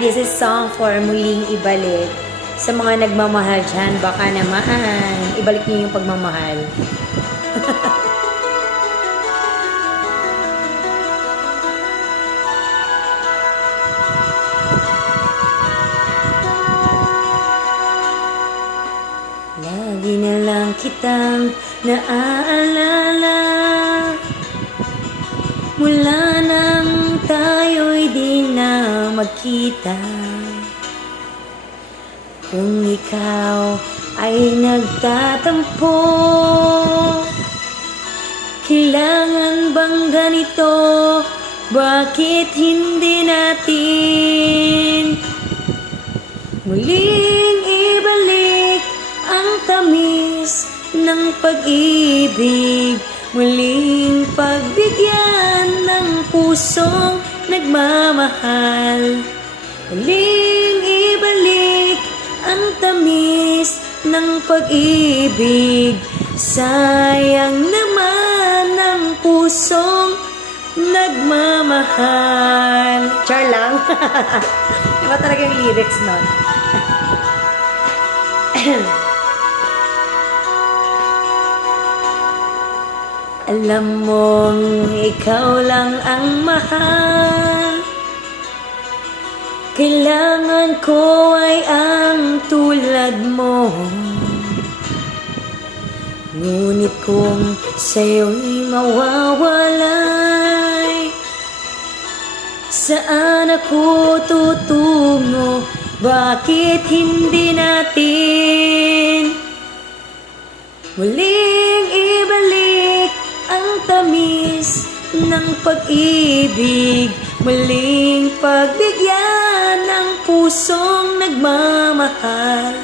this is song for muling ibalik. Sa mga nagmamahal dyan, baka naman, ibalik niyo yung pagmamahal. Lagi na lang kitang naaalala mula nang tayo'y di na magkita. Kung ikaw ay nagtatampo, kailangan bang ganito? Bakit hindi natin muling ibalik ang tamis ng pag-ibig? Muling pagbigyan ng pusong nagmamahal. Muling ibalik ang tamis ng pag-ibig. Sayang naman ang pusong nagmamahal. Char lang. Diba talaga yung lyrics nun? Alam mong ikaw lang ang mahal. Kailangan ko ay ang tulad mo. Ngunit kung sa'yo'y mawawalay, saan ako tutungo? Bakit hindi natin muling ibalik ang tamis ng pag-ibig? Muling pagbigyan ng pusong nagmamahal.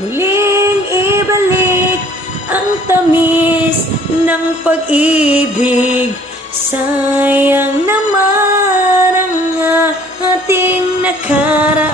Muling ibalik ang tamis ng pag-ibig. Sayang naman ang ating nakaraan.